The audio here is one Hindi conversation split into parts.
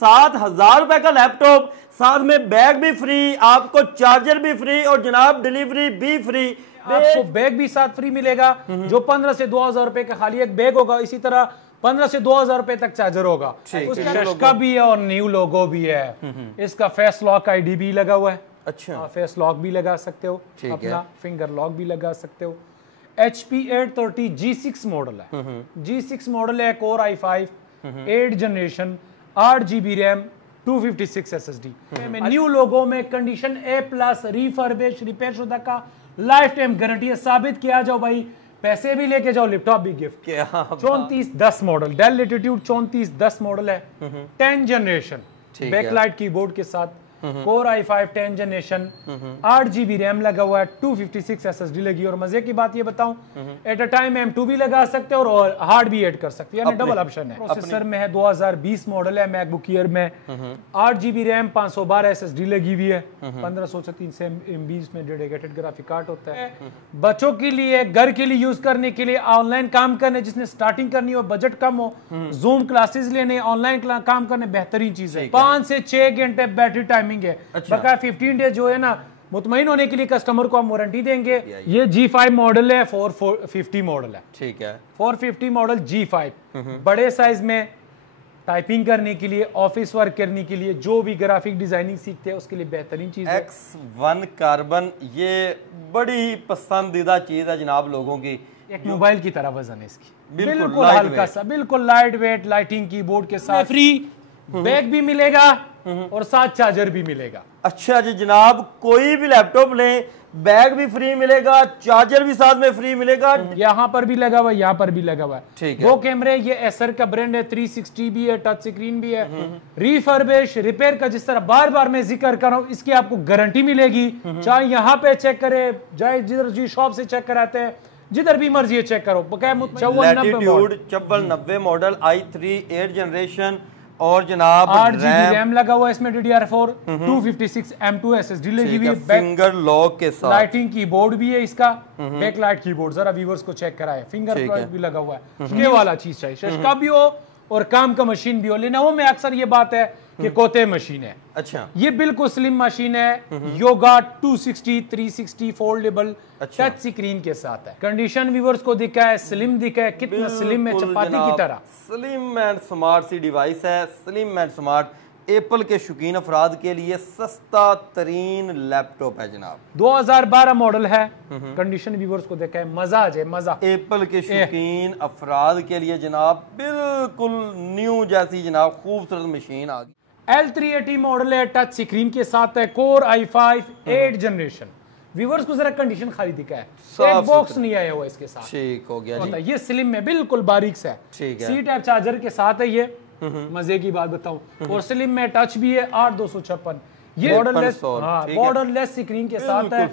7,000 का लैपटॉप, साथ में बैग भी फ्री, आपको चार्जर भी फ्री और जनाब डिलीवरी भी फ्री। आपको बैग भी साथ फ्री मिलेगा, जो 15 से 2,000 रुपए का खाली एक बैग होगा, इसी तरह 15 से 2,000 रुपए तक चार्जर होगा। उसका शशका भी है और न्यू लोगो भी है। इसका फेस लॉक आईडी भी लगा हुआ है। अच्छा, फेस लॉक भी लगा सकते हो, अपना फिंगर लॉक भी लगा सकते हो। HP 830 G6 मॉडल है। G6 मॉडल है, core i5 8 generation, 8GB RAM, 256 SSD में न्यू लोगो में कंडीशन A+ रिफर्बिश रिपेयर शुदा का लाइफ टाइम गारंटी है। साबित किया जाओ भाई, पैसे भी लेके जाओ, लैपटॉप भी gift. 3410 model, Dell Latitude 3410 model है, 10 जनरेशन, बैकलाइट कीबोर्ड के साथ, core i5 10 generation, 8GB RAM लगा हुआ है, 256 SSD लगी। और मजे की बात ये बताऊं, एट अ टाइम M2 भी लगा सकते हैं और हार्ड भी ऐड कर सकते हैं, यानी डबल ऑप्शन है। प्रोसेसर में है 2020 मॉडल है, मैकबुक एयर में 8GB रैम, 512 SSD लगी हुई है, 1536 MB में डेडिकेटेड ग्राफिक कार्ड होता है। बच्चों के लिए, घर के लिए यूज करने के लिए, ऑनलाइन काम करने, जिसने स्टार्टिंग करनी हो, बजट कम हो, जूम क्लासेस लेने, ऑनलाइन काम करने, बेहतरीन चीज है। 5 से 6 घंटे बैटरी टाइमिंग है। बकाया 15 डेज जो है ना, मुतमईन होने के लिए कस्टमर को हम वारंटी देंगे। ये G5 मॉडल है, 450 मॉडल है। ठीक है, 450 मॉडल G5 बड़े साइज में टाइपिंग करने के लिए, ऑफिस वर्क करने के लिए, जो भी ग्राफिक डिजाइनिंग सीखते हैं उसके लिए बेहतरीन चीज है। X1 कार्बन ये बड़ी पसंदीदा चीज है जनाब लोगों की। एक मोबाइल की तरह वजन है इसकी, बिल्कुल हल्का सा, बिल्कुल लाइट वेट, लाइटिंग कीबोर्ड के साथ फ्री बैग भी मिलेगा और साथ चार्जर भी मिलेगा। अच्छा जी जनाब, कोई भी लैपटॉप लें, बैग भी फ्री मिलेगा, चार्जर भी साथ में फ्री मिलेगा। यहाँ पर भी लगा हुआ है, यहाँ पर भी लगा हुआ है। ठीक है, वो कैमरे, ये एसर का ब्रांड है, 360 भी है, टच स्क्रीन भी है, रिफर्बिश रिपेयर का, जिस तरह बार बार मैं जिक्र कर रहा हूँ, इसकी आपको गारंटी मिलेगी। चाहे यहाँ पे चेक करे, चाहे जिधर जी शॉप से चेक कराते हैं, जिधर भी मर्जी चेक करो। 5490 मॉडल, i3 8 जनरेशन और जनाब 8GB रैम लगा हुआ है इसमें, DDR4, 256 M2 SSD लगी हुई है, फिंगर लॉक के साथ, लाइटिंग कीबोर्ड भी है इसका, बैकलाइट कीबोर्ड, जरा व्यूअर्स को चेक कराए, फिंगर प्रिंट भी लगा हुआ है। ये वाला चीज चाहिए, शशका भी हो और काम का मशीन भी हो। लेनोवो में अक्सर ये बात है कि कोते मशीन है। अच्छा, ये बिल्कुल स्लिम मशीन है, योगा 260 360 फोल्डेबल टच स्क्रीन के साथ है। कंडीशन व्यूअर्स को दिखा है, स्लिम दिखा है, कितना स्लिम है, चपाती की तरह। स्लिम एंड स्मार्ट सी डिवाइस है, स्लिम एंड स्मार्ट। एप्पल के शौकीन अफराद के लिए सस्ता तरीन लैपटॉप है जनाब। 2012 मॉडल है, कंडीशन व्यूअर्स को देखा है, मजा आ जाए, मजा। एप्पल के शौकीन अफराद के लिए जनाब बिल्कुल न्यू जैसी जनाब खूबसूरत मशीन आ गई। L380 मॉडल है, टच स्क्रीन के साथ है, कोर i5 8 जनरेशन। व्यूअर्स को जरा कंडीशन खाली दिखा है, एक बॉक्स नहीं आया हुआ इसके साथ। ठीक हो गया जी। ये स्लिम में बिल्कुल बारीक सा है, सी टाइप चार्जर के साथ है ये। मजे की बात बताऊं, और स्लिम में टच भी है, 8256 ये बॉर्डरलेस स्क्रीन के साथ है।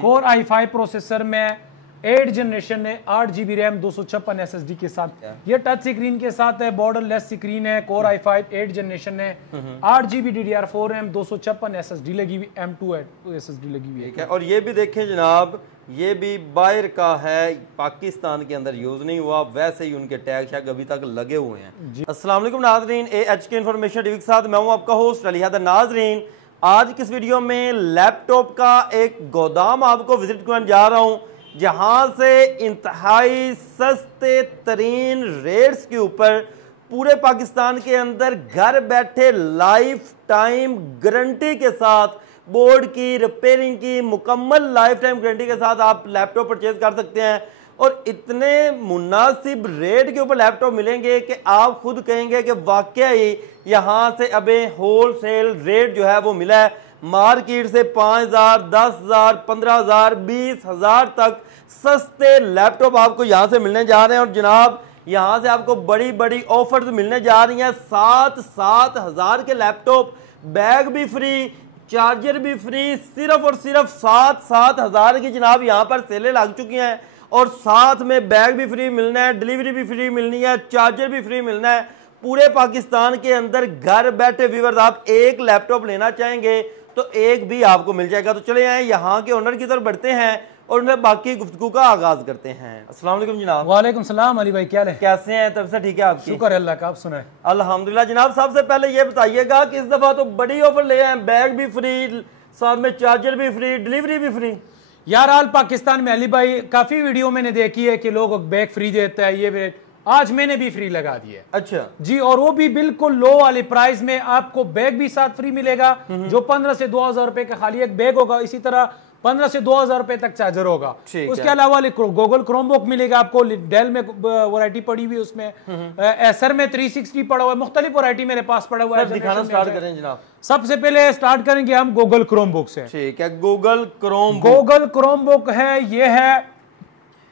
कोर i5 प्रोसेसर में 8 जनरेशन है, 8GB रैम, 256 SSD के साथ। ये टच स्क्रीन के साथ है, बॉर्डरलेस स्क्रीन है, कोर i5 8 जनरेशन है, 8GB DDR4 रैम, 256 SSD लगी हुई, M2 SSD लगी हुई है। और ये भी देखें जनाब, ये भी बाहर का है, पाकिस्तान के अंदर यूज नहीं हुआ, वैसे ही उनके टैग शैग अभी तक लगे हुए हैं। अस्सलाम वालेकुम नाज़रीन, AHK इन्फॉर्मेशन टीवी के साथ मैं हूं आपका होस्ट अली हैदर। नाज़रीन, आज की इस वीडियो में लैपटॉप का एक गोदाम आपको विजिट करने जा रहा हूं, जहां से इंतहाई सस्ते तरीन रेट्स के ऊपर पूरे पाकिस्तान के अंदर घर बैठे लाइफ टाइम गारंटी के साथ, बोर्ड की रिपेयरिंग की मुकम्मल लाइफ टाइम गारंटी के साथ आप लैपटॉप परचेज कर सकते हैं। और इतने मुनासिब रेट के ऊपर लैपटॉप मिलेंगे कि आप खुद कहेंगे कि वाकई यहाँ से अबे होलसेल रेट जो है वो मिला है। मार्केट से 5,000 10,000 15,000 20,000 तक सस्ते लैपटॉप आपको यहाँ से मिलने जा रहे हैं। और जनाब यहाँ से आपको बड़ी बड़ी ऑफर्स मिलने जा रही हैं। 7,000 के लैपटॉप, बैग भी फ्री, चार्जर भी फ्री, सिर्फ और सिर्फ 7,000 की जनाब यहाँ पर सेलें लग चुकी हैं। और साथ में बैग भी फ्री मिलना है, डिलीवरी भी फ्री मिलनी है, चार्जर भी फ्री मिलना है। पूरे पाकिस्तान के अंदर घर बैठे व्यूअर्स आप एक लैपटॉप लेना चाहेंगे तो एक भी आपको मिल जाएगा। तो चले आए यहाँ के ओनर की तरफ बढ़ते हैं, और उन्हें बाकी गुफ्तगू का आगाज करते हैं। अस्सलाम वालेकुम जनाब। वालेकुम सलाम अली भाई, क्या है? कैसे हैं? तब से ठीक है आपकी? शुक्र अल्लाह का, आप सुनाए? अल्हम्दुलिल्लाह जनाब। सबसे पहले ये बताइएगा कि इस दफा तो बड़ी ऑफर ले आए, बैग भी फ्री, साथ में चार्जर भी फ्री, डिलीवरी भी फ्री। यार आल पाकिस्तान में अली भाई काफी वीडियो मैंने देखी है कि लोग बैग फ्री देता है, ये आज मैंने भी फ्री लगा दिया। अच्छा जी, और वो भी बिल्कुल लो वाले प्राइस में। आपको बैग भी साथ फ्री मिलेगा, जो 15 से 2000 रुपए का खाली एक बैग होगा। इसी तरह 15 से 2000 रुपए तक चार्जर होगा। उसके अलावा गूगल क्रोमबुक मिलेगा आपको। डेल में वैरायटी पड़ी हुई है, उसमें एसर में 360 पड़ा हुआ है, मुख्तलिफ वैरायटी मेरे पास पड़ा हुआ है। दिखाना स्टार्ट करें जनाब। सबसे पहले स्टार्ट करेंगे हम गूगल क्रोमबुक से। ठीक है, गूगल क्रोमबुक है, ये है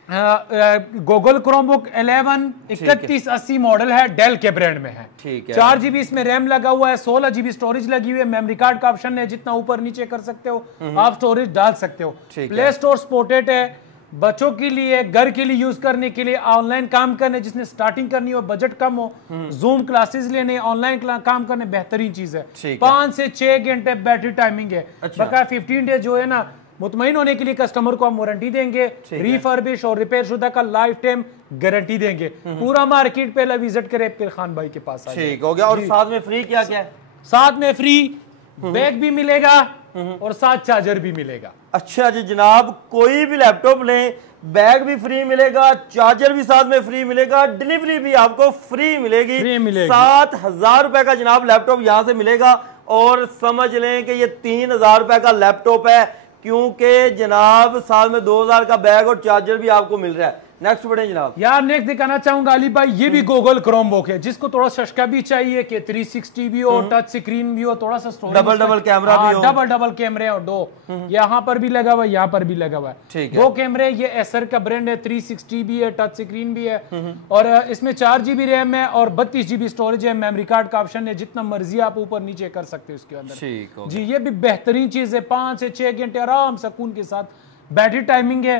गूगल क्रोमबुक 11 3180 मॉडल है, डेल के ब्रांड में है। ठीक है, 4 GB इसमें रैम लगा हुआ है, 16 GB स्टोरेज लगी हुई है, मेमोरी कार्ड का ऑप्शन है, जितना ऊपर नीचे कर सकते हो आप स्टोरेज डाल सकते हो। प्ले स्टोर सपोर्टेड है, बच्चों के लिए, घर के लिए यूज करने के लिए, ऑनलाइन काम करने जिसने स्टार्टिंग करनी हो, बजट कम हो, जूम क्लासेस लेने, ऑनलाइन काम करने, बेहतरीन चीज है। 5 से 6 घंटे बैटरी टाइमिंग है। बकाया 15 डेज जो है ना, मुतमईन होने के लिए कस्टमर को हम वारंटी देंगे, रिफर्बिश और रिपेयर शुदा का लाइफ टाइम गारंटी देंगे। पूरा मार्केट पहले विजिट करें अब्दुल खान भाई के पास। ठीक हो गया। और साथ में फ्री क्या क्या है? साथ में फ्री बैग भी मिलेगा और साथ चार्जर भी मिलेगा। अच्छा जी जनाब, कोई भी लैपटॉप लें, बैग भी फ्री मिलेगा, चार्जर भी साथ में फ्री मिलेगा, डिलीवरी भी आपको फ्री मिलेगी। 7000 रुपए का जनाब लैपटॉप यहाँ से मिलेगा। और समझ लें कि ये 3000 रुपए का लैपटॉप है, क्योंकि जनाब साथ में 2000 का बैग और चार्जर भी आपको मिल रहा है। नेक्स्ट बढ़े जनाब। यार नेक्स्ट दिखाना चाहूंगा अली भाई, ये भी गूगल क्रोमबुक है, जिसको थोड़ा सस्ता भी चाहिए कि 360 भी हो, टच स्क्रीन भी हो, थोड़ा सा डबल कैमरा भी हो, डबल कैमरे और 2 यहाँ पर भी लगा हुआ है, यहाँ पर भी लगा हुआ है। 2 कैमरे, ये एसर का ब्रांड है, 360 भी है, टच स्क्रीन भी है, और इसमें 4 GB रैम है और 32 GB स्टोरेज है। मेमोरी कार्ड का ऑप्शन है, जितना मर्जी आप ऊपर नीचे कर सकते हो इसके अंदर। जी, ये भी बेहतरीन चीज है। 5 से 6 घंटे आराम सुकून के साथ बैटरी टाइमिंग है।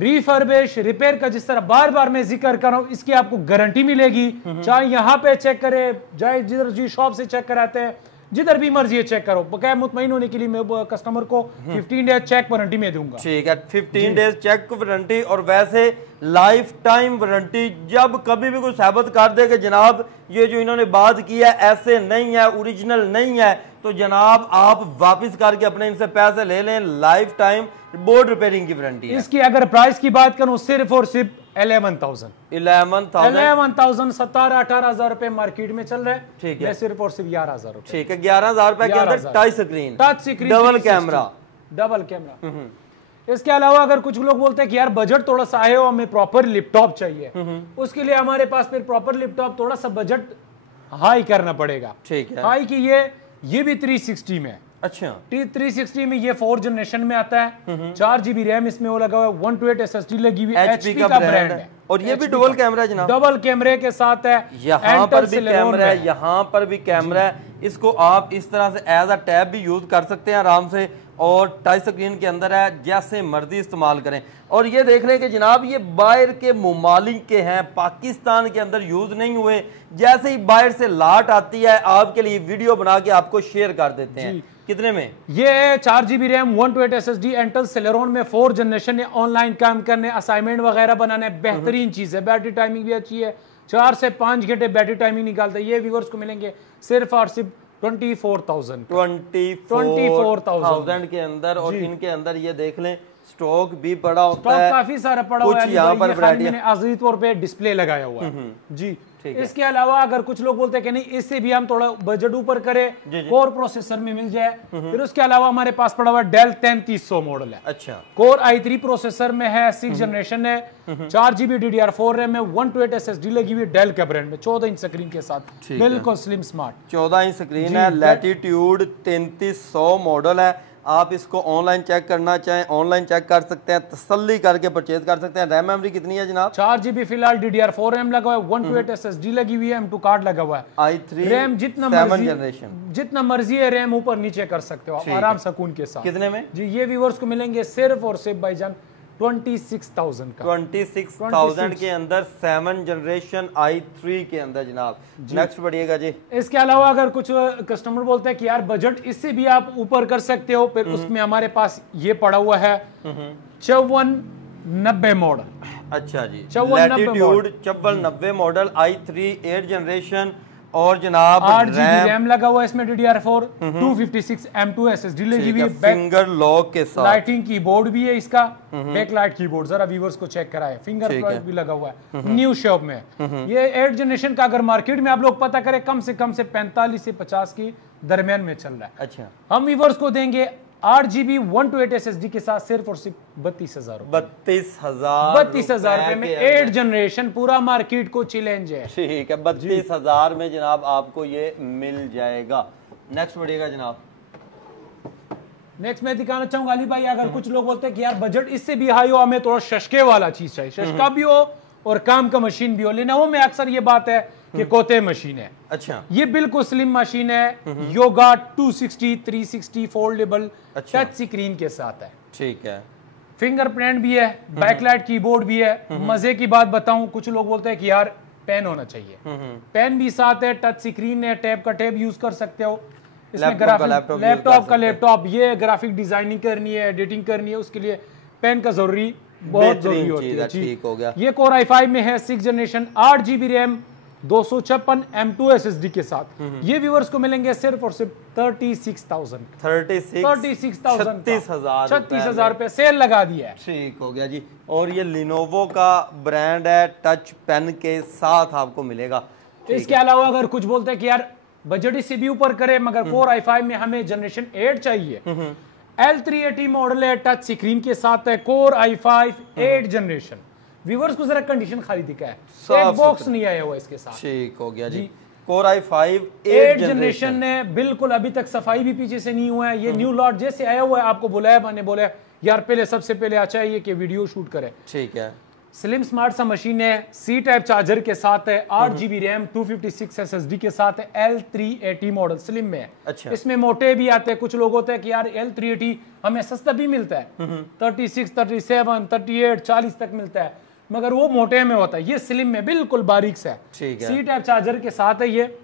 रिफर्बिश, रिपेयर का जिस तरह बार बार मैं जिक्र कर रहा हूं, इसकी आपको गारंटी मिलेगी। चाहे यहाँ पे चेक करे, चाहे जिधर जी शॉप से चेक कराते हैं, जिधर भी मर्जी चेक करो। बकाया मुतमईन होने के लिए मैं कस्टमर को 15 डेज चेक वारंटी में दूंगा। ठीक है, 15 डेज चेक वारंटी और वैसे लाइफ टाइम वारंटी। जब कभी भी कोई साबित कर दे कि जनाब ये जो इन्होंने बात की है ऐसे नहीं है, ओरिजिनल नहीं है, तो जनाब आप वापस करके अपने इनसे पैसे ले लें। लाइफ टाइम बोर्ड रिपेयरिंग की वारंटी है। इसकी अगर प्राइस की बात करूं, सिर्फ और सिर्फ 11,000 17,000-18,000 रुपए मार्केट में चल रहा है। ठीक है, सिर्फ और सिर्फ 11,000 रुपए। ठीक है, 11,000 रुपए के अंदर टच स्क्रीन, डबल कैमरा। इसके अलावा अगर कुछ लोग बोलते हैं कि यार बजट थोड़ा सा है, हमें प्रॉपर लैपटॉप चाहिए, उसके लिए हमारे पास फिर प्रॉपर लैपटॉप थोड़ा सा बजट हाई करना पड़ेगा। ठीक है, हाई की ये भी 360 में। अच्छा, 360 में ये 4 जनरेशन में आता है। 4 GB रैम इसमें वो लगा हुआ है, 128 SSD लगी हुई, HP का ब्रांड है, और ये भी डबल कैमरा है जनाब, डबल कैमरे के साथ है। यहाँ पर भी कैमरा है, यहाँ पर भी कैमरा है। इसको आप इस तरह से एज अ टैब भी यूज कर सकते हैं आराम से, और टच स्क्रीन के अंदर है, जैसे मर्जी इस्तेमाल करें। और ये देख रहे हैं कि जनाब ये बाहर के मुमालिक के हैं, पाकिस्तान के अंदर यूज नहीं हुए। जैसे ही बाहर से लाट आती है, आपके लिए वीडियो बना के आपको शेयर कर देते हैं। कितने में? ये 4 GB RAM, 128 SSD, Intel Celeron में 4 जनरेशन है। ऑनलाइन काम करने, असाइनमेंट वगैरह बनाने बेहतरीन चीज है। बैटरी टाइमिंग भी अच्छी है, 4 से 5 घंटे बैटरी टाइमिंग निकालता है। ये व्यूअर्स को मिलेंगे सिर्फ और सिर्फ 24,000 के अंदर। और इनके अंदर ये देख लें स्टॉक भी पड़ा होता है, काफी सारा पड़ा हुआ है। यहाँ पर मैंने आज़ादी तौर पे डिस्प्ले लगाया हुआ है जी। इसके अलावा अगर कुछ लोग बोलते हैं कि नहीं इससे भी हम थोड़ा बजट ऊपर करें, कोर प्रोसेसर में मिल जाए, फिर उसके अलावा हमारे पास पड़ा हुआ डेल 3300 मॉडल है। अच्छा, कोर i3 प्रोसेसर में है, 6 जनरेशन है, 4 GB DDR4 रैम है, 128 SSD लगी हुई डेल के ब्रांड में, 14 इंच स्क्रीन के साथ, बिल्कुल स्लिम स्मार्ट 14 इंच स्क्रीन है। लैटिट्यूड 3300 मॉडल है। आप इसको ऑनलाइन चेक करना चाहें ऑनलाइन चेक कर सकते हैं, तसल्ली करके परचेज कर सकते हैं। रैम मेमोरी कितनी है जनाब? 4 GB फिलहाल, DDR4 रैम लगा हुआ है, 128 SSD लगी हुई है, M2 कार्ड लगा हुआ है, i3 रैम जितना मर्जी है रैम ऊपर नीचे कर सकते हो आराम सुकून के साथ। कितने में जी? ये व्यूअर्स को मिलेंगे सिर्फ और सिर्फ भाईजान 26,000 का। 26,000 के अंदर 7 जनरेशन i3 के अंदर जनाब। नेक्स्ट बढ़िएगा जी। इसके अलावा अगर कुछ कस्टमर बोलते हैं कि यार बजट इससे भी आप ऊपर कर सकते हो, फिर उसमें हमारे पास ये पड़ा हुआ है 5490 मॉडल। अच्छा जी, 5490 5490 मॉडल i3 8 जनरेशन और जनाब 8GB रैम लगा हुआ है इसमें, DDR4 256 M2 SSD लगी हुई है, फिंगर लॉक के साथ लाइटिंग कीबोर्ड भी है इसका, बैक लाइट कीबोर्ड, जरा व्यूअर्स को चेक कराए, फिंगरप्रिंट भी लगा हुआ है, न्यू शेप में। ये 8 जनरेशन का अगर मार्केट में आप लोग पता करें कम से 45 से 50 की दरमियान में चल रहा है। अच्छा, हम व्यूअर्स को देंगे 8GB 128 SSD के साथ सिर्फ और सिर्फ 32,000 रुपए में 8 जनरेशन, पूरा मार्केट को चैलेंज है। ठीक है, 32,000 में जनाब आपको ये मिल जाएगा। नेक्स्ट बढ़िएगा जनाब। नेक्स्ट मैं दिखाना चाहूंगा अली भाई, अगर कुछ लोग बोलते हैं कि यार बजट इससे भी हाई हो, हमें थोड़ा शशके वाला चीज चाहिए, शशका भी हो और काम का मशीन भी हो। लेनोवो में अक्सर ये बात है कि कोते मशीन है। अच्छा, ये बिल्कुल स्लिम मशीन है, योगा 260 360 फोल्डेबल टच स्क्रीन के साथ है। ठीक है, फिंगरप्रिंट भी है, बैकलाइट कीबोर्ड भी है। मजे की बात बताऊं, कुछ लोग बोलते हैं कि यार पेन होना चाहिए, पेन भी साथ है, टच स्क्रीन है, टैब का टैब यूज कर सकते हो इसमें, लैपटॉप का लैपटॉप, ये ग्राफिक डिजाइनिंग करनी है, एडिटिंग करनी है, उसके लिए पेन का जरूरी बहुत जरूरी होती है। ठीक हो गया। ये Core i5 में है 6 generation 8GB RAM 256 M2 SSD के साथ। ये व्यूअर्स को मिलेंगे सिर्फ और सिर्फ 36,000 36,000 रुपए सेल लगा दिया है। ठीक हो गया जी। और ये लिनोवो का ब्रांड है, टच पेन के साथ आपको मिलेगा। इसके अलावा अगर कुछ बोलते हैं कि यार बजट इससे भी ऊपर करे मगर Core i5 में हमें जनरेशन 8 चाहिए, L380 मॉडल है, टच स्क्रीन के साथ है, Core i5 8 जनरेशन। व्यूअर्स को जरा कंडीशन खाली दिखा है, एक बॉक्स नहीं आया हुआ इसके साथ। ठीक हो गया जी। Core i5 8 जनरेशन ने बिल्कुल अभी तक सफाई भी पीछे से नहीं हुआ है। ये न्यू लॉट जैसे आया हुआ है, आपको बुलाया, मैंने बोला यार पहले सबसे पहले अच्छा है कि वीडियो शूट करे। ठीक है, स्लिम स्मार्ट सा मशीन है, C टाइप चार्जर के साथ है, 8GB रैम 256 SSD के साथ है, L380 मॉडल स्लिम में है। अच्छा, इसमें मोटे भी आते हैं, कुछ लोग होते हैं कि यार L380 हमें सस्ता भी मिलता है, 36 37 38 40 तक मिलता है, मगर वो मोटे में होता है, ये स्लिम में बिल्कुल बारीक सा है। C टाइप चार्जर के साथ है ये।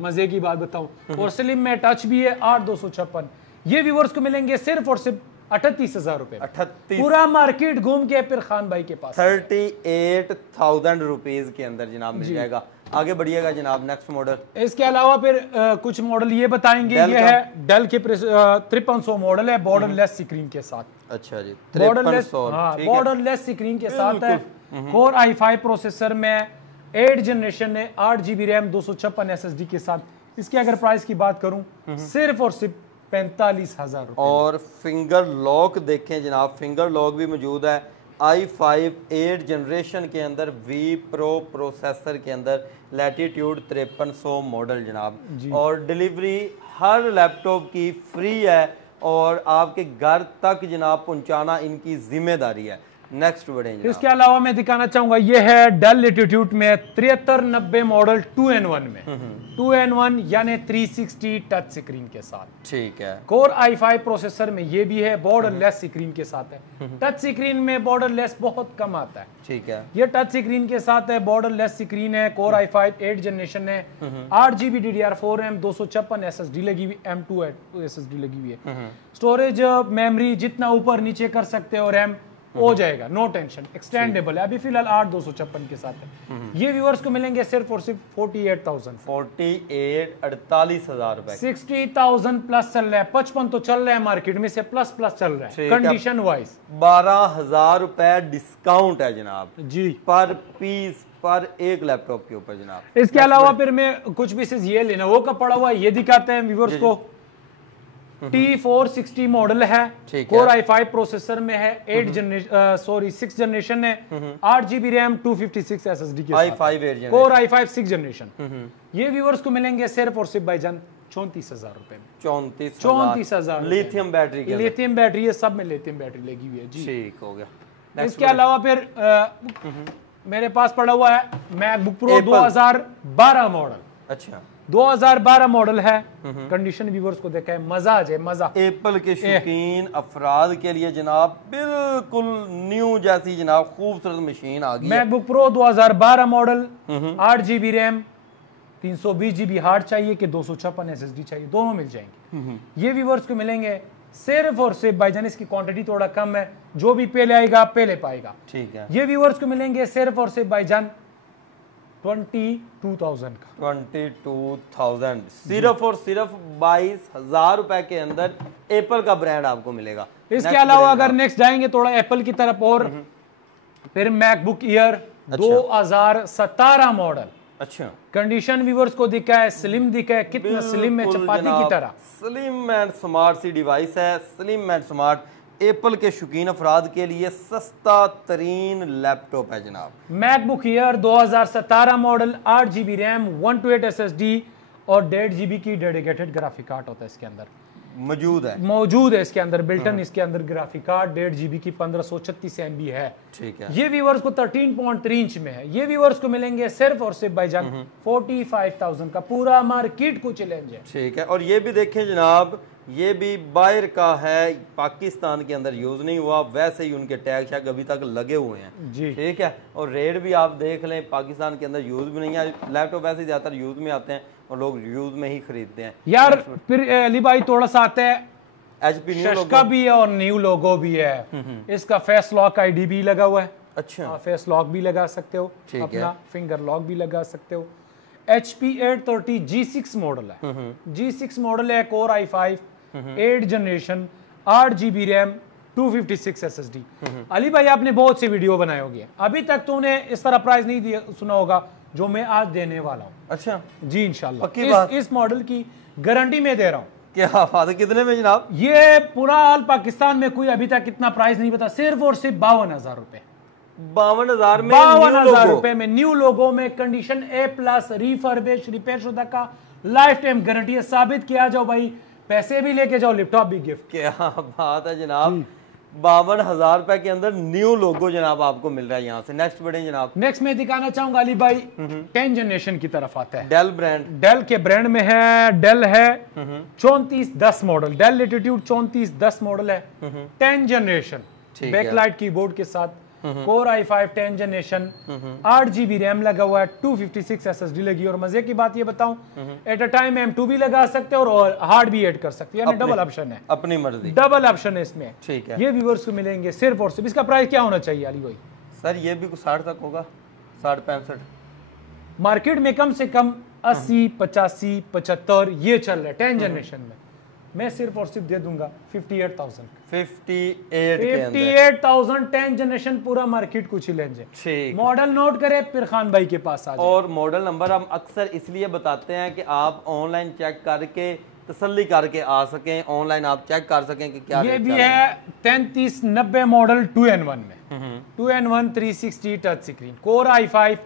मजे की बात बताऊं, और स्लिम में टच भी है 8256। ये व्यूअर्स को मिलेंगे सिर्फ और सिर्फ 38,000 रुपए। 38, पूरा मार्केट घूम के फिर खान भाई के पास 38,000 रुपीज के अंदर जनाब मिल जाएगा। आगे बढ़िएगा जनाब। Next model. इसके अलावा फिर कुछ मॉडल ये बताएंगे, ये है डेल के 5300 मॉडल है, बॉर्डरलेस स्क्रीन के साथ। अच्छा जी, बॉर्डरलेस स्क्रीन के साथ है। Core i5 प्रोसेसर में 8 जनरेशन है, 8GB रैम 256 SSD के साथ। इसकी अगर प्राइस की बात करूं सिर्फ और सिर्फ 45,000 रुपए। और फिंगर लॉक देखें जनाब, फिंगर लॉक भी मौजूद है i5 8 जनरेशन के अंदर, V Pro प्रोसेसर के अंदर, लैटिट्यूड 5300 मॉडल जनाब। और डिलीवरी हर लैपटॉप की फ्री है और आपके घर तक जनाब पहुंचाना इनकी जिम्मेदारी है। नेक्स्ट बढ़ेंगे। इसके अलावा मैं दिखाना चाहूंगा, ये है डेल लैटिट्यूड में 7390 मॉडल 2N1 में, 2N1 यानी 360 टच स्क्रीन के साथ। ठीक है, Core i5 प्रोसेसर में ये भी है, बॉर्डरलेस स्क्रीन के साथ है। टच स्क्रीन में बॉर्डरलेस बहुत कम आता है। ठीक है, ये टच स्क्रीन के साथ है, बॉर्डरलेस स्क्रीन है। Core i5 8 जनरेशन है, 8GB DDR4 रैम 256 SSD लगी हुई, M2 SSD लगी हुई है। स्टोरेज मेमोरी जितना ऊपर नीचे कर सकते हो, रैम हो जाएगा, नो टेंशन, एक्सटेंडेबल है। अभी फिलहाल 8,256 के साथ है। ये व्यूअर्स को मिलेंगे सिर्फ और सिर्फ 48,000 रुपए। 60,000 प्लस चल रहा है, 55 तो चल रहा है मार्केट में से, प्लस चल रहा है कंडीशन वाइज। 12,000 रुपए डिस्काउंट है जनाब जी पर पीस, पर एक लैपटॉप के ऊपर जनाब। इसके अलावा फिर मैं कुछ पीसेस ये लेनोवो का पड़ा हुआ है, ये दिखाते हैं व्यूअर्स को। T460 मॉडल है, Core i5 प्रोसेसर में है, 6 जनरेशन है, 8GB रैम 256 SSD के साथ। Core i5 6 generation. ये व्यूअर्स को मिलेंगे सिर्फ और सिर्फ भाईजान 34,000 रुपए में। 34,000 लिथियम बैटरी के, लिथियम बैटरी है, सब में लिथियम बैटरी लगी हुई है जी। ठीक हो गया। इसके अलावा फिर मेरे पास पड़ा हुआ है मैकबुक प्रो 2012 मॉडल। अच्छा, 2012 मॉडल है। कंडीशन व्यूअर्स को देखा है, मजा आ जाए मजा। एप्पल के शौकीन अफराद के लिए जनाब बिल्कुल न्यू जैसी जनाब खूबसूरत मशीन आ गई है। MacBook pro 2012 model, 8GB RAM, 320GB hard चाहिए कि 256 SSD चाहिए, दोनों मिल जाएंगे। ये व्यूअर्स को मिलेंगे सिर्फ और सिर्फ, भाईजान इसकी क्वांटिटी थोड़ा कम है, जो भी पहले आएगा पहले पाएगा। ठीक है, ये व्यूअर्स को मिलेंगे सिर्फ और सिर्फ भाईजान 22,000 का। 22,000 सिर्फ और सिर्फ 22,000 रुपए के अंदर एप्पल का ब्रांड आपको मिलेगा। इसके अलावा अगर नेक्स्ट जाएंगे थोड़ा एप्पल की तरफ और फिर मैकबुक एयर 2017 मॉडल। अच्छा, कंडीशन व्यूअर्स को दिखा है, स्लिम दिखा है, कितना स्लिम है, चपाती की तरह। स्लिम एंड स्मार्ट सी डिवाइस है, स्लिम एंड स्मार्ट। एप्पल के शौकीन अफराद के लिए सस्ता तरीन लैपटॉप है जनाब। MacBook air 2017 model, 8GB RAM, 128 SSD और 1.5GB की डेडिकेटेड ग्राफिक कार्ड होता है इसके अंदर मौजूद है इसके अंदर बिल्टन इसके अंदर ग्राफिक कार्ड 1.5GB की 1536 MB है। ठीक है, ये व्यूअर्स को 13.3 इंच में है। ये व्यूअर्स को मिलेंगे सिर्फ और सिर्फ भाईजान 45,000 का, पूरा मार्केट को चैलेंज है। ठीक है, और ये भी देखें जनाब, ये भी बाहर का है, पाकिस्तान के अंदर यूज नहीं हुआ, वैसे ही उनके टैग शैग अभी तक लगे हुए हैं जी। ठीक है, और रेट भी आप देख लें, पाकिस्तान के अंदर यूज भी नहीं है। लैपटॉप वैसे ज्यादातर यूज में आते हैं और लोग यूज में ही खरीदते हैं यार। फिर अली भाई थोड़ा सा आता है, HP न्यू का भी है और न्यू लोगो भी है। इसका फेस लॉक ID भी लगा हुआ है। अच्छा, फेस लॉक भी लगा सकते हो, अपना फिंगर लॉक भी लगा सकते हो। HP 830 G6 मॉडल है। G6 मॉडल है, core i5, 8 generation, 8GB RAM, 256 SSD। Ali भाई आपने बहुत से वीडियो बनाए होंगे, अभी तक तूने इस तरह प्राइस नहीं दिया सुना होगा जो मैं आज देने वाला हूँ। अच्छा जी इंशाल्लाह। इस मॉडल की गारंटी में दे रहा हूँ। क्या बात है, कितने में जनाब? ये पूरा हाल पाकिस्तान में कोई अभी तक इतना प्राइस नहीं बता, सिर्फ और सिर्फ 52,000 रुपए। 52,000 में, 52,000 रुपए में न्यू लोगो में, कंडीशन A+ रिफर्बिश, रिपेयर शुदा का लाइफ टाइम गारंटी है। साबित किया जाओ भाई, पैसे भी लेके जाओ, लैपटॉप भी गिफ्ट। क्या बात है जनाब, 52,000 रुपए के अंदर न्यू लोगो जनाब आपको मिल रहा है यहाँ से। नेक्स्ट बढ़े जनाब। नेक्स्ट मैं दिखाना चाहूंगा अली भाई 10 जनरेशन की तरफ आता है। डेल ब्रांड, डेल के ब्रांड में है, डेल है 3410 मॉडल, डेल लेटिट्यूड 3410 मॉडल है, 10 जनरेशन, बैकलाइट कीबोर्ड के साथ, core i5 10 generation, 8GB RAM लगा हुआ है, 256 SSD लगी। और मजे की बात ये बताऊं, एट अ टाइम M2 भी लगा सकते हो और हार्ड भी ऐड कर सकते हो, यानी डबल ऑप्शन है, अपनी मर्जी, डबल ऑप्शन है इसमें। ठीक है, ये व्यूअर्स को मिलेंगे सिर्फ और सिर्फ। इसका प्राइस क्या होना चाहिए अली भाई? सर ये भी कुछ 60 तक होगा, 60-65। मार्केट में कम से कम 80, 85, 75 ये चल रहा है 10 जनरेशन में। मैं सिर्फ और सिर्फ दे दूंगा 58,000। 58,000 10 जनरेशन, पूरा मार्केट को चैलेंज है। ठीक, मॉडल नोट करें, फिर खान भाई के पास आ जाए। और मॉडल नंबर हम अक्सर इसलिए बताते हैं कि आप ऑनलाइन चेक करके तसल्ली करके आ सकें, ऑनलाइन आप चेक कर सकें कि क्या ये भी है 3390 मॉडल 2N1 में, 2N1 360 touch screen, core i5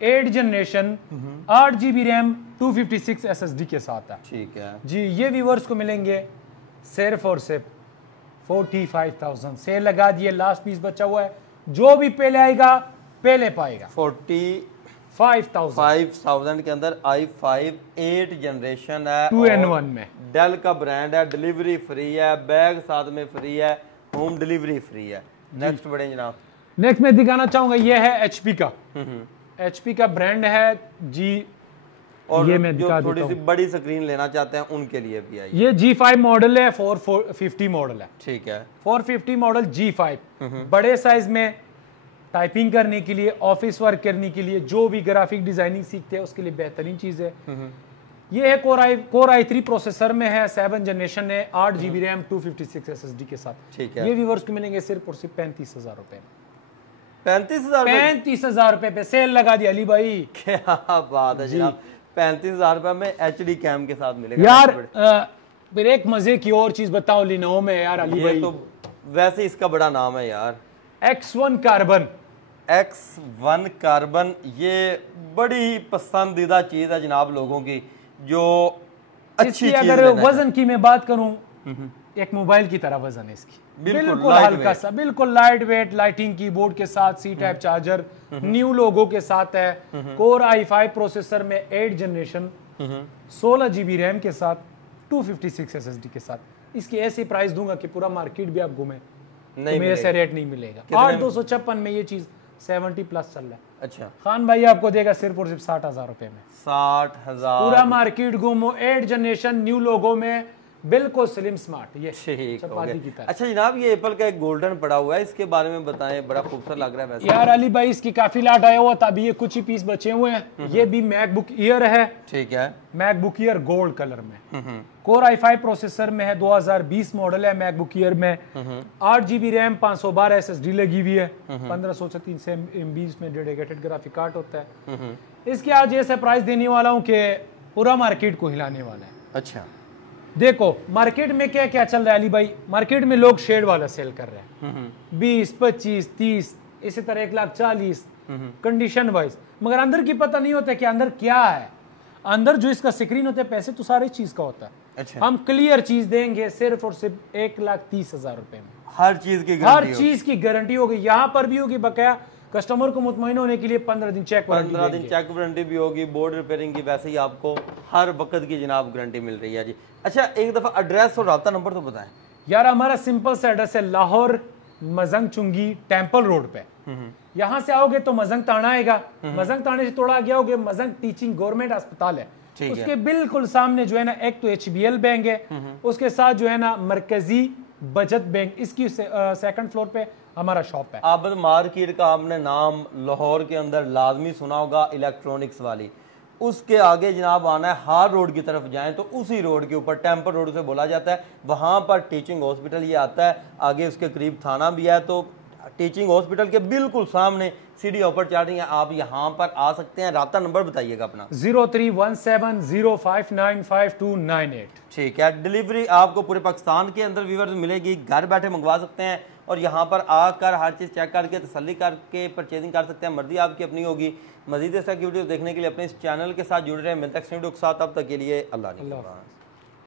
8 generation, 8GB RAM, 256 SSD के साथ है। ठीक है जी। ये व्यूअर्स को मिलेंगे सिर्फ और सिर्फ 45,000। सेल लगा दिए, लास्ट पीस बचा हुआ है, जो भी पहले आएगा पहले पाएगा। 45,000 के अंदर i5 8 जनरेशन है, 2N1 में, डेल का ब्रांड है, डिलीवरी फ्री है, बैग साथ में फ्री है, होम डिलीवरी फ्री है। नेक्स्ट बढ़े जनाब। नेक्स्ट मैं दिखाना चाहूंगा, ये है HP का, HP का ब्रांड है जी। और ये मैं जो दिखा थोड़ी देता सी बड़ी स्क्रीन लेना चाहते हैं उनके लिए भी है। ये G5 मॉडल है, 450 मॉडल है। ठीक है, 450 मॉडल G5, बड़े साइज में टाइपिंग करने के लिए, ऑफिस वर्क करने के लिए, जो भी ग्राफिक डिजाइनिंग सीखते हैं उसके लिए बेहतरीन चीज है। ये है कोर i3 प्रोसेसर में है, 7 जनरेशन है, 8GB रैम, 256 SSD के साथ। ठीक है, ये व्यूअर्स को मिलेंगे सिर्फ और सिर्फ 35,000 रुपए। 35,000 रुपए पे सेल लगा दिया अली भाई। क्या बात है जनाब, 35,000 रुपए में HD कैम के साथ मिलेगा यार। फिर एक मजे की और चीज बताओ लिनोवो में यार अली भाई, तो वैसे इसका बड़ा नाम है यार, X1 कार्बन। X1 कार्बन ये बड़ी ही पसंदीदा चीज है जनाब लोगों की, जो अच्छी चीज। अगर वजन की मैं बात करूं, एक मोबाइल की तरह वजन है इसकी, बिल्कुल हल्का सा, बिल्कुल लाइट वेट, लाइटिंग कीबोर्ड के साथ, C type charger, new logo के साथ है, कोर i5 प्रोसेसर में 8 जनरेशन, 16 GB रैम के साथ 256 SSD के साथ। इसकी ऐसी प्राइस दूंगा कि पूरा मार्केट भी आप घूमे तो मेरे से रेट नहीं मिलेगा। 8256 में ये चीज 70 प्लस चल रहा है। अच्छा, खान भाई आपको देगा सिर्फ और सिर्फ 60,000 रुपए में। 60,000 पूरा मार्केट घूमो, 8 जनरेशन न्यू लोगो में, बिल्कुल स्लिम स्मार्ट। ये ठीक हो चपाती गया। की तरह। अच्छा जनाब, ये एप्पल का एक गोल्डन पड़ा हुआ है, इसके बारे में बताएं, बड़ा खूबसूरत लग रहा है वैसे। यार अली भाई इसकी काफी लाट आया हुआ था, अभी ये कुछ ही पीस बचे हुए हैं। ये भी मैकबुक ईयर है, ठीक है, मैकबुक ईयर गोल्ड कलर में, कोर i5 प्रोसेसर में है, 2020 मॉडल है मैकबुक ईयर में, 8 GB रैम, 512 SSD लगी हुई है, 1536 MB में डेडिकेटेड ग्राफिक कार्ड होता है। इसके आज ये सरप्राइज देने वाला हूँ कि पूरा मार्केट को हिलाने वाला है। अच्छा, देखो मार्केट में क्या क्या चल रहा है अली भाई, मार्केट में लोग शेड वाला सेल कर रहे हैं, 20, 25, 30, इसी तरह 1,40,000 कंडीशन वाइज, मगर अंदर की पता नहीं होता कि अंदर क्या है। अंदर जो इसका स्क्रीन होता है, पैसे तो सारी चीज का होता है। अच्छा, हम क्लियर चीज देंगे सिर्फ और सिर्फ 1,30,000 रुपए में। हर चीज की गारंटी होगी, यहाँ पर भी होगी बकाया। कस्टमर को मुतमईन होने के लिए 15 दिन चेक वारंटी भी होगी, बोर्ड रिपेयरिंग की वैसे ही आपको हर वक्त की जनाब गारंटी मिल रही है जी। अच्छा, एक दफा एड्रेस और राब्ता नंबर तो बताएं यार। हमारा सिंपल सा एड्रेस है लाहौर मजंग चुंगी टेंपल रोड पे। यहाँ से आओगे तो मजंग ताना आएगा, मजंग ताने से थोड़ा आगे आओगे मजंग टीचिंग गवर्नमेंट अस्पताल है, उसके बिल्कुल सामने जो है ना एक तो HBL बैंक है, उसके साथ जो है ना मरकजी बचत बैंक, इसकी सेकंड फ्लोर पे हमारा शॉप है। आबद मार्केट का आपने नाम लाहौर के अंदर लाजमी सुना होगा, इलेक्ट्रॉनिक्स वाली। उसके आगे जनाब आना है, हार रोड की तरफ जाएं तो उसी रोड के ऊपर टेंपल रोड से बोला जाता है, वहां पर टीचिंग हॉस्पिटल ये आता है। आगे उसके करीब थाना भी है, तो टीचिंग हॉस्पिटल के बिल्कुल सामने सीढ़ी ऊपर चढ़ रही है, आप यहाँ पर आ सकते हैं। राब्ता नंबर बताइएगा अपना। 0317059298। ठीक है, डिलीवरी आपको पूरे पाकिस्तान के अंदर व्यूअर्स मिलेगी, घर बैठे मंगवा सकते हैं और यहाँ पर आकर हर चीज़ चेक करके तसल्ली करके परचेजिंग कर सकते हैं। मर्जी आपकी अपनी होगी। मजीद ऐसा की वीडियो देखने के लिए अपने इस चैनल के साथ जुड़े रहे। मिलते हैं नेक्स्ट वीडियो के साथ, तब तक के लिए अल्लाह।